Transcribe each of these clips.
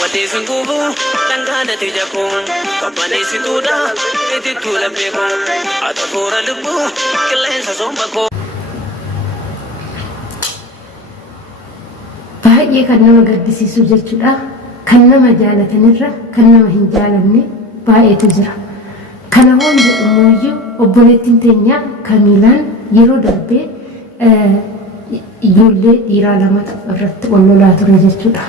Wadee singubu dhangaana tijakuun kabbanee situudha itti tuula beekuun atafuura lubbuu qilleensa sombakoo. Baay'ee kan nama gaddisiisu jechuudha. Kan nama jaalatanirra kan nama hin jaalanne baay'eetu jira. Kana waan jedhamuyyuu obboleettiin teenya Kamiilaan yeroo darbee ijoollee dhiiraa lama irratti wal lolaa ture jechuudha.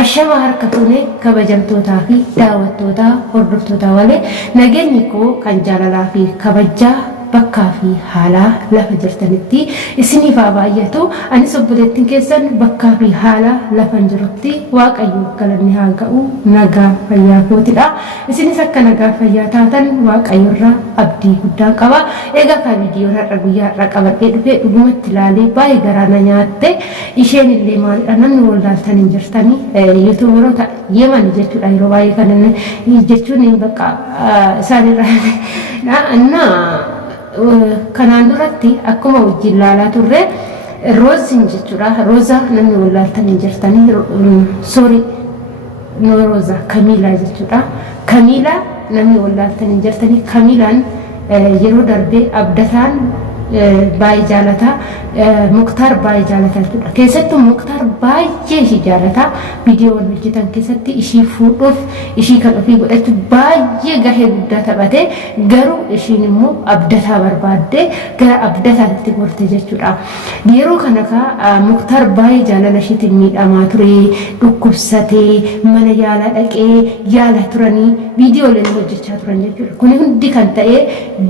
Ashama harka fuunee kabajamtootaa fi daawwattootaa hordoftootaa waliin nageenyi koo kan jaalalaa fi kabajaa bakkaa fi haalaa lafa jirtanitti isiniif haa baay'atu. Anis obboleettiin keessan bakkaa fi haala lafa jirutti waaqayyo galanni haa ga'u nagaa fayyaa kootidha. Isinis akka nagaa fayyaa taatan waaqayyo irraa abdii guddaa qaba. Egaa kan viidiyoo har'a guyyaa har'a qabadhee dhufee dhugumatti ilaalee baay'ee garaana nyaatte isheen illee maalidha namni wallaaltan hin jirtanii yuutuubaroota yeman jechuudha yeroo baay'ee kan jechuun bakka isaanirraa kanaan duratti akkuma wajjin ilaalaa turre roozin jechuudha. Rooza namni wallaaltan hin jirtanii sorry no rooza Kamiilaa jechuudha. Kamiilaa namni wallaaltan hin jirtanii Kamiilaan yeroo darbee abdataan baay'ee jaalataa Muktaar baay'ee jaalataa jechuudha. Keessattuu Muktaar baay'ee ishii jaalataa viidiyoon hojjetan keessatti ishii fuudhuuf ishii kan ofii godhachuu baay'ee gahee guddaa taphate garuu ishiin immoo abdataa barbaadde gara abdataatti gorte jechuudha. Yeroo kana Muktaar baay'ee jaalala ishiitiin miidhamaa ture dhukkubsatee mana yaalaa dhaqee yaala turanii viidiyooleen hojjechaa turan jechuudha. Kun hundi kan ta'e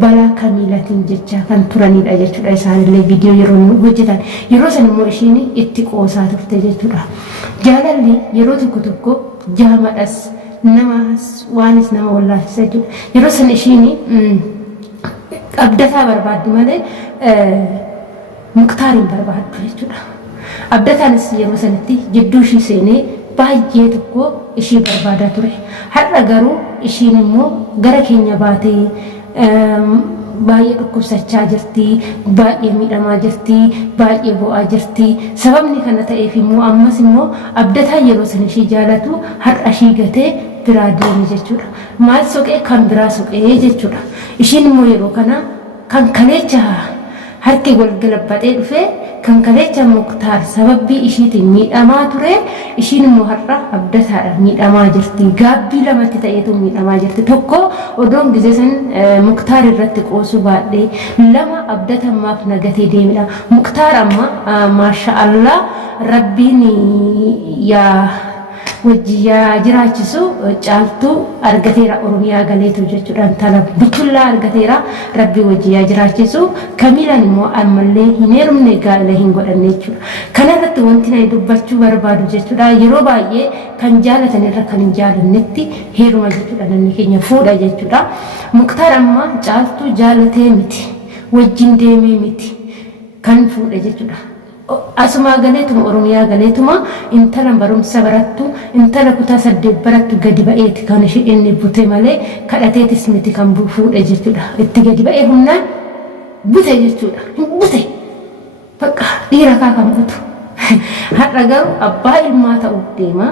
balaa Kamiilaatiin jecha kan turanidha jechuudha. Isaanillee viidiyoo yeroo hojjetan yeroo san immoo ishiin itti qoosaa turte jechuudha. Jaalalli yeroo tokko jaamadhas namas waanis nama wallaalchisa jechuudha. Yeroo san ishiin abdataa barbaaddi malee Muktaarin barbaaddu jechuudha. Abdataanis yeroo sanitti jidduu ishii seenee baay'ee tokko ishii barbaadaa ture. Har'a garuu ishiin immoo gara keenya baatee baay'ee dhukkubsachaa jirti, baay'ee miidhamaa jirti, baay'ee bo'aa jirti. Sababni kana ta'eef immoo ammas immoo abdataa yeroo san ishii jaalatu har'a ishii gatee biraa deeme jechuudha. Maal soqee kan biraa soqee jechuudha. Ishiin immoo yeroo kana kan kaleecha harki wal galabbatee dhufee kan kaleecha Muktaar sababbii ishiitiin miidhamaa ture ishiin immoo har'a abdataadha miidhamaa jirti. Gaabbii lamatti ta'eetu miidhamaa jirti. Tokko odoon gisee san Muktaar irratti qoosuu baadhee lama abdatamaaf nagatee deemedha. Muktaar amma maashaallah rabbiin yaa wajjiyaa jiraachisu caaltuu argateera Oromiyaa galeetu jechuudhaan tala butullaa argateera rabbii wajjiyaa jiraachisu. Kamiilaan immoo ammallee hin heerumne gaa'ela hin godhanne jechuudha. Kanarratti wanti ani dubbachuu barbaadu jechuudha. Yeroo baay'ee kan jaalatan irra kan hin jaalannetti heeruma jechuudha namni keenya fuudha jechuudha. Muktaar amma caaltuu jaalatee miti wajjin deemee miti kan fuudha jechuudha. Asuma galeetuma Oromiyaa galeetuma intala barumsa barattu intala kutaa 8 barattu gadi ba'eeti kan ishee inni bute malee kadhateetis miti kan fuudhe jechuudha. Itti gadi ba'ee humnaan bute jechuudha. Bute bakka dhiira kan butu. Har'a garuu abbaa ilmaa ta'uu deema.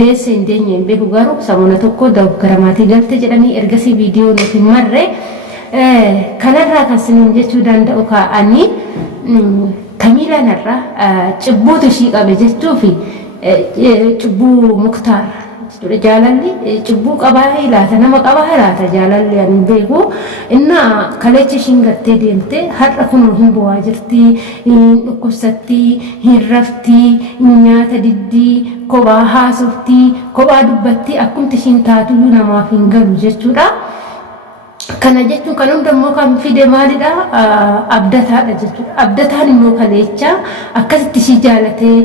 Deesse hin deenye hin beeku garuu samuna tokko garamaatti galte jedhanii ergasii viidiyoo nuti marre kanarraa kan siniin jechuu danda'u kaa'anii Kamiilaan har'a cibbuutu ishii qabe jechuu fi cibbuu Muktaar jaalalli cibbuu qabaa ilaata nama qabaa ilaata jaalalli ani beeku inna kaleechi ishiin gattee deemte har'a kun hin bu'aa jirti hin dhukkubsatti hin rafti nyaata diddii kophaa haasofti kophaa dubbatti akkumti ishiin taatuyyuu namaaf hin galu jechuudha. Kana jechuun kan hundammoo kan fide maalidha abdataadha jechuudha. Abdataan immoo kaleecha akkasitti ishii jaalatee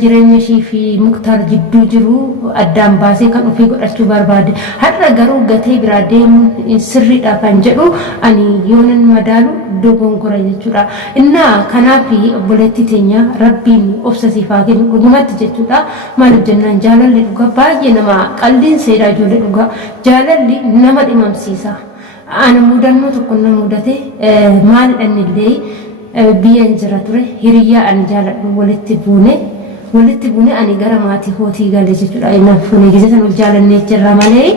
jireenya ishii fi Muktaar jidduu jiru addaan baasee kan ofii godhachuu barbaade. Har'a garuu gatee biraa deemuun sirriidha kan jedhu ani yoonan madaalu dogongora jechuudha. Innaa kanaaf obboleettii teenya rabbiin obsa siif haa kennu dhugumatti jechuudha. Maaliif jennaan jaalalli dhugaa baay'ee nama qalbiin seedaa ijoollee dhugaa jaalalli nama dhimamsiisa. Ana mudannoo tokko nama mudate maalidhaan illee biyan jira ture hiriyaa an jaaladhu walitti buune ani gara maatii kootii galee jechuudha inaan fuune gisee san ol jaalannee jirra malee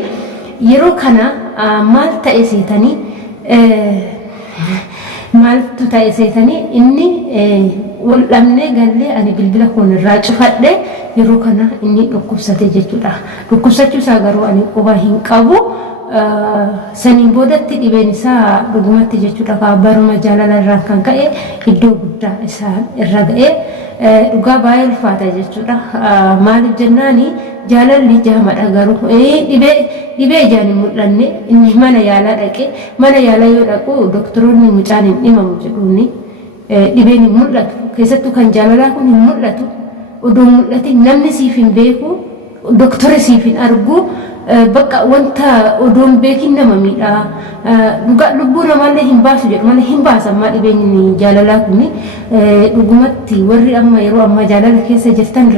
yeroo kana maal ta'e seetanii maaltu ta'e seetanii inni wal dhabnee gallee ani bilbila koon irraa cufadhe yeroo kana inni dhukkubsate jechuudha dhukkubsachuu isaa garuu ani quba hin qabu saniin boodatti dhibeen isaa dhugumatti jechuudha ka baruma jaalala irraa kan ka'e iddoo guddaa isaa irra ga'e dhugaa baay'ee ulfaata jechuudha maaliif jennaani jaalalli jaamadha garuu dhibee ijaan hin mul'anne inni mana yaalaa dhaqe mana yaalaa yoo dhaqu doktoroonni mucaan hin dhimamu jedhuuni dhibeen hin mul'atu keessattuu kan jaalalaa kun hin mul'atu odoo mul'ate namni siif hin beeku doktora siif hin argu bakka wanta odoon beekin nama miidha dhugaa lubbuu namaallee hin baasu jedhu malee hin baasa amma dhibeen jaalalaa kun dhugumatti warri amma yeroo amma jaalala keessa jirtan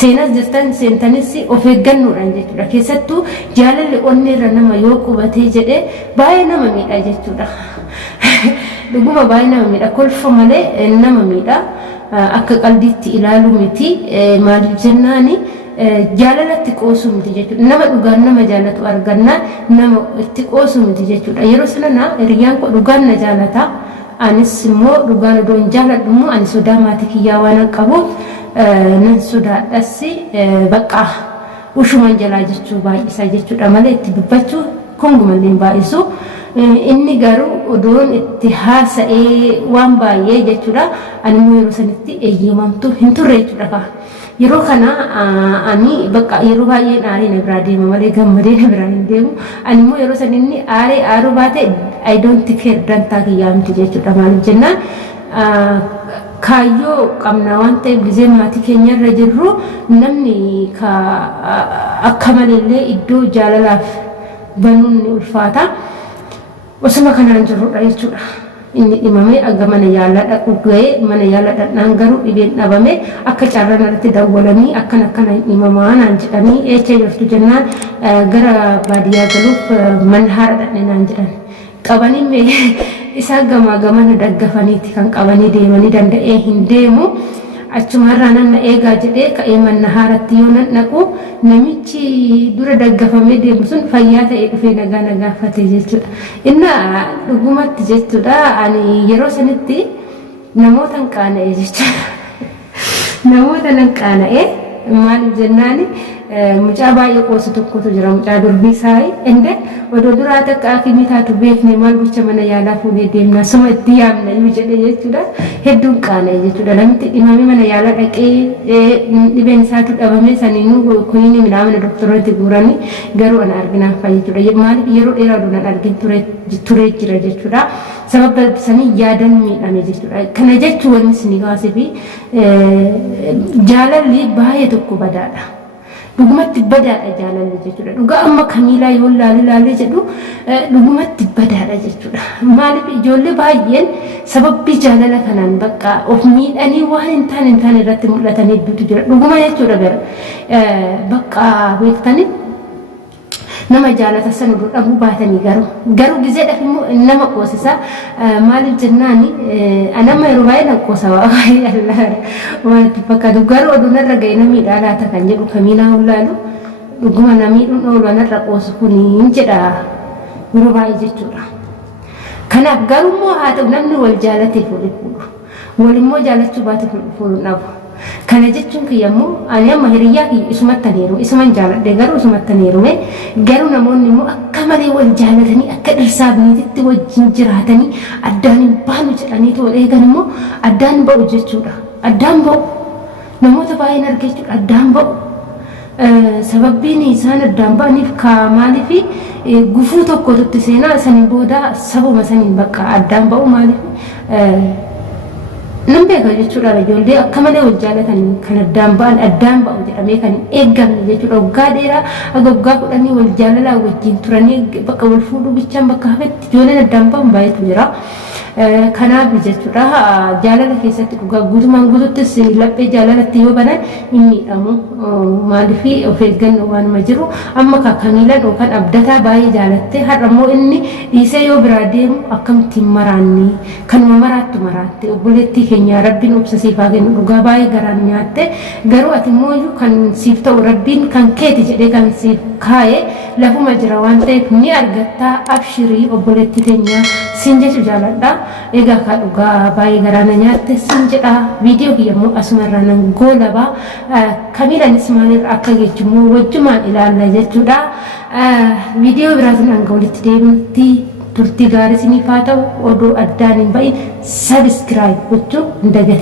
seenas jirtan seentanis of eeggannoodhaan jechuudha keessattuu jaalalli onneerra nama yoo qubatee jedhe baay'ee nama miidha jechuudha dhuguma baay'ee nama miidha kolfa malee nama miidha akka qalbiitti ilaaluu miti maaliif jennaani jaalalatti qoosu miti jechuudha nama dhugaan nama jaalatu argannaan nama itti qoosu miti jechuudha yeroo sana hiriyaan koo dhugaan na jaalata anis immoo dhugaan odoon jaaladhu immoo ani sodaa maatii kiyyaa waan qabuuf nan sodaadhas bakka ushuman jalaa jechuu baay'isa jechuudha malee itti dubbachuu kungumallee baay'isu inni garuu odoon itti haasa'ee waan baay'ee jechuudha ani immoo yeroo sanitti eeyyamamtu hin turre jechuudha yeroo kana ani bakka yeroo baay'ee aaree na biraa deema malee gammadee na biraa hin deemu ani immoo yeroo san inni aaruu baate I don't care dantaa kiyyaa miti jechuudha maaliif jennaan kaayyoo qabna waan ta'eef gisee maatii keenya irra jirru namni akka maleellee iddoo jaalalaaf banuun ni ulfaata osuma kanaan jirrudha jechuudha inni dhimame aga mana yaalaa dhaqu ga'ee mana yaalaa dhaqnaan garuu dhibeen dhabame akka carraan irratti dawwalanii akkana dhimamaa naan jedhanii eecha jirtu jennaan gara baadiyyaa galuuf mana haara dhaqne naan jedhan qabanii isaa gamana daggafaniiti kan qabanii deemanii danda'ee hin deemu achumarraa nan eegaa jedhee ka'ee mana haaratti yoo nan dhaqu namichi dura daggafamee deemu sun fayyaa ta'ee dhufee nagaa gaafate jechuudha inna dhugumatti jechuudha ani yeroo sanitti namoota hin qaana'e jechuudha namoota nan qaana'e maaliif jennaani mucaa baay'ee qoosu tokkotu jira mucaa durbii saayii ende odoo duraa takka akimii taatu beekne maal gocha mana yaalaa fuunee deemna suma itti yaamna yoo jedhe jechuudha hedduun qaana'e jechuudha namni dhimame mana yaalaa dhaqee dhibeen isaatu dhabame saniinuu kuniin midhaamana doktorooti guuranii garuu ana arginaan fayyachuudha maaliif yeroo dheeraa oduun argin ture jira jechuudha sababa sanii yaadan miidhame jechuudha kana jechuu wanni isin kaasee fi jaalalli baay'ee tokko badaadha dhugumatti badaadha jaalalli jechuudha dhugaa amma kamiilaa yoo laalee jedhu dhugumatti badaadha jechuudha maaliif ijoollee baay'een sababbii jaalala kanaan bakka of miidhanii waan hin taane irratti mul'atan hedduutu jira dhuguma jechuudha bakka beektanii nama jaalata san dhabuu baatanii garuu gizeedhaaf immoo nama qoosisa maaliif jennaani anama yeroo baay'ee na qoosa waan itti fakkaatu garuu oduunarra ga'e namni dhaalaata kan jedhu kamiinaa hullaalu dhuguma namiidhuun oolwanarra qoosu kuniin jedha yeroo baay'ee jechuudha kanaaf garuu immoo haa ta'u namni wal jaalatee fuudhu wal immoo jaalachuu baate fuudhuun dhabu kana jechuun kiyyammoo ani amma hiriyyaa isumatti neeru isuman jaaladhe garuu isumatti neerume garuu namoonni immoo akka malee wal jaalatanii akka dhirsaa biniititti wajjin jiraatanii addaan hin baanu jedhanii wal eegan immoo addaan ba'u jechuudha addaan ba'u namoota baay'een arge jechuudha addaan ba'u sababbiin isaan addaan ba'aniif maaliif gufuu tokkotti seenaa saniin booda sabuma saniin bakka addaan ba'u maaliif nan beeka jechuudha ijoollee akka malee wal jaalatan kan addaan ba'u jedhamee kan eeggamne jechuudha waggaa dheeraa aga waggaa 10 wal jaalalaa wajjin turanii bakka wal fuudhuu bichaan bakka hafetti ijoolleen addaan ba'an baay'eetu jira kanaaf jechuudha jaalala keessatti dhugaa guutumaan guututtis laphee jaalalatti yoo banan hin miidhamu maaliif of eeggannoo waanuma jiru amma Kamiilaan yookaan abdataa baay'ee jaalatte har'ammoo inni dhiisee yoo biraa deemu akkamitti maraanni kanuma maraattu maraatte obboleettii keenya rabbiin obsa siif haa kennu dhugaa baay'ee garaan nyaatte garuu ati immoo kan siif ta'u rabbiin kan keeti jedhee kan siif kaa'e lafuma jira waan ta'eef ni argattaa abshirii obboleettii keenya siin jechu jaaladha egaa ka dhugaa baay'ee garaan nyaatte siin jedha viidiyoo kiyyammoo asumarraa nan goolaba Kamiilaan Ismaa'eel akka jechuun wajjumaan ilaalla jechuudha viidiyoo biraatiin hanga walitti deebinutti turtii gaarii isiniif haa ta'u oduu addaan hin bahin sabiskiraayib gochuu hin dagatinaa.